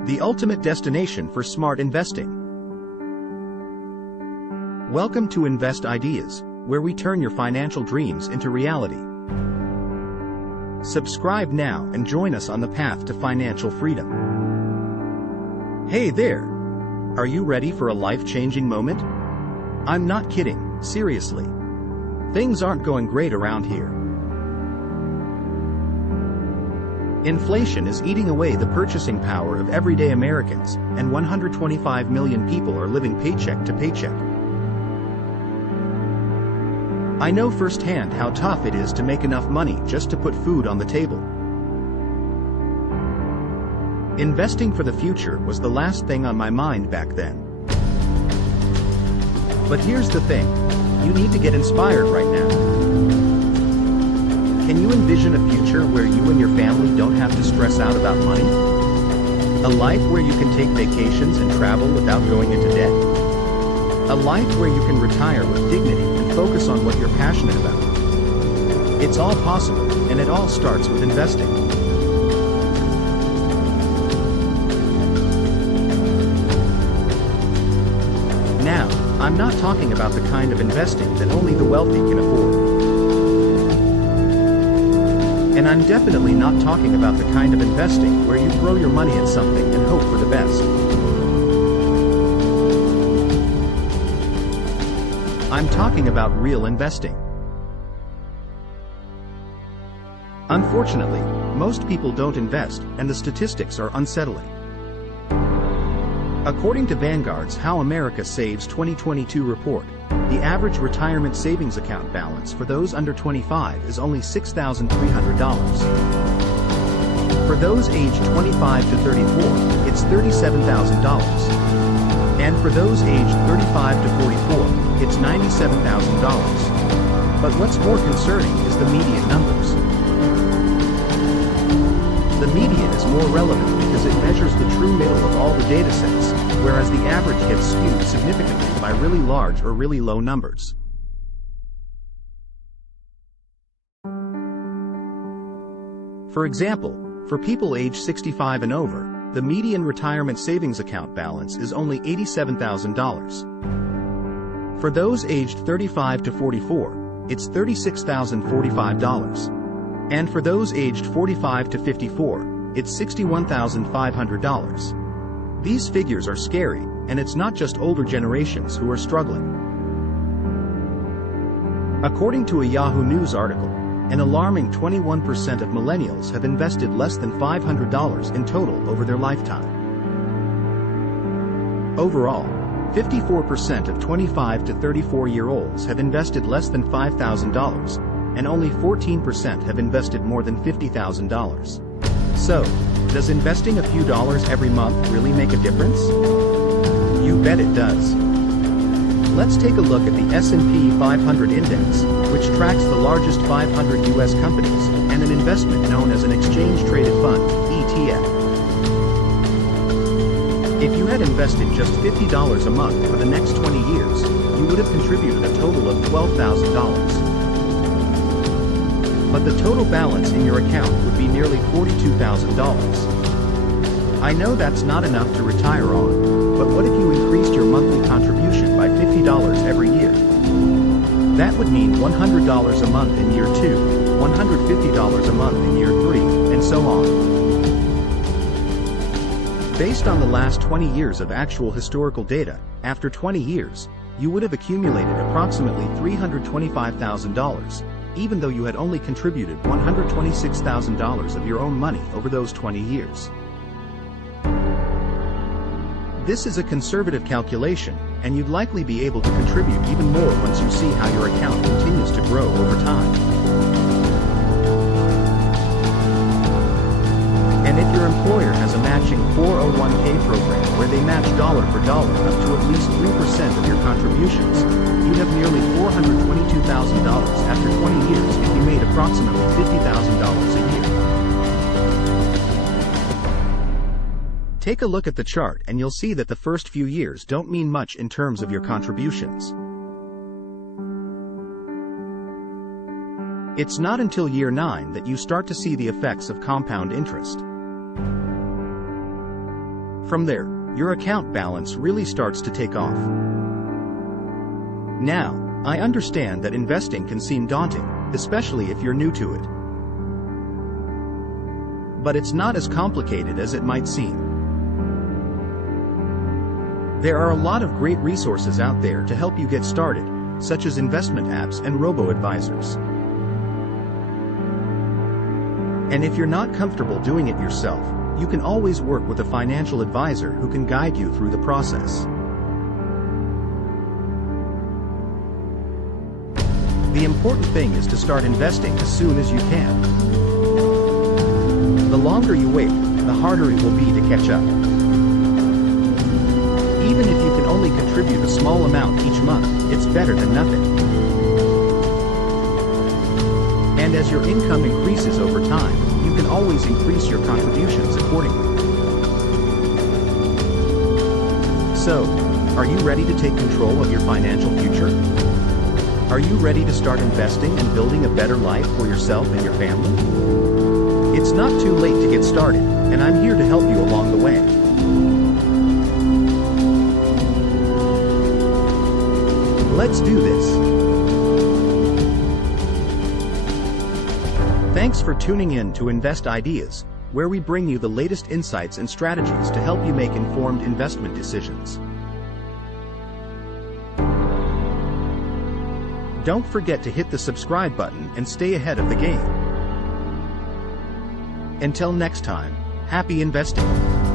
the ultimate destination for smart investing. Welcome to Invest Ideas, where we turn your financial dreams into reality. Subscribe now and join us on the path to financial freedom. Hey there! Are you ready for a life-changing moment? I'm not kidding, seriously. Things aren't going great around here. Inflation is eating away the purchasing power of everyday Americans, and 125 million people are living paycheck to paycheck. I know firsthand how tough it is to make enough money just to put food on the table. Investing for the future was the last thing on my mind back then. But here's the thing, you need to get inspired right now. Can you envision a future where you and your family don't have to stress out about money? A life where you can take vacations and travel without going into debt? A life where you can retire with dignity and focus on what you're passionate about? It's all possible, and it all starts with investing. Now, I'm not talking about the kind of investing that only the wealthy can afford. And I'm definitely not talking about the kind of investing where you throw your money at something and hope for the best. I'm talking about real investing. Unfortunately, most people don't invest, and the statistics are unsettling. According to Vanguard's How America Saves 2022 report, the average retirement savings account balance for those under 25 is only $6,300. For those aged 25 to 34, it's $37,000. And for those aged 35 to 44, it's $97,000. But what's more concerning is the median numbers. The median is more relevant because it measures the true middle of all the data sets, whereas the average gets skewed significantly by really large or really low numbers. For example, for people aged 65 and over, the median retirement savings account balance is only $87,000. For those aged 35 to 44, it's $36,045. And for those aged 45 to 54, it's $61,500. These figures are scary, and it's not just older generations who are struggling. According to a Yahoo News article, an alarming 21% of millennials have invested less than $500 in total over their lifetime. Overall, 54% of 25 to 34-year-olds have invested less than $5,000, and only 14% have invested more than $50,000. So, does investing a few dollars every month really make a difference? You bet it does. Let's take a look at the S&P 500 index, which tracks the largest 500 U.S. companies, and an investment known as an exchange-traded fund, ETF. If you had invested just $50 a month for the next 20 years, you would have contributed a total of $12,000. But the total balance in your account would be nearly $42,000. I know that's not enough to retire on, but what if you increased your monthly contribution by $50 every year? That would mean $100 a month in year 2, $150 a month in year 3, and so on. Based on the last 20 years of actual historical data, after 20 years, you would have accumulated approximately $325,000, even though you had only contributed $126,000 of your own money over those 20 years. This is a conservative calculation, and you'd likely be able to contribute even more once you see how your account continues to grow over time. And if your employer has a matching 401k program where they match dollar for dollar up to at least 3% of your contributions, you'd have nearly $422,000 after 20 years if you made approximately $50,000 a year. Take a look at the chart and you'll see that the first few years don't mean much in terms of your contributions. It's not until year 9 that you start to see the effects of compound interest. From there, your account balance really starts to take off. Now, I understand that investing can seem daunting, especially if you're new to it. But it's not as complicated as it might seem. There are a lot of great resources out there to help you get started, such as investment apps and robo-advisors. And if you're not comfortable doing it yourself, you can always work with a financial advisor who can guide you through the process. The important thing is to start investing as soon as you can. The longer you wait, the harder it will be to catch up. Even if you can only contribute a small amount each month, it's better than nothing. And as your income increases over time, you can always increase your contributions accordingly. So, are you ready to take control of your financial future? Are you ready to start investing and building a better life for yourself and your family? It's not too late to get started, and I'm here to help you along the way. Let's do this. Thanks for tuning in to Invest Ideas, where we bring you the latest insights and strategies to help you make informed investment decisions. Don't forget to hit the subscribe button and stay ahead of the game. Until next time, happy investing!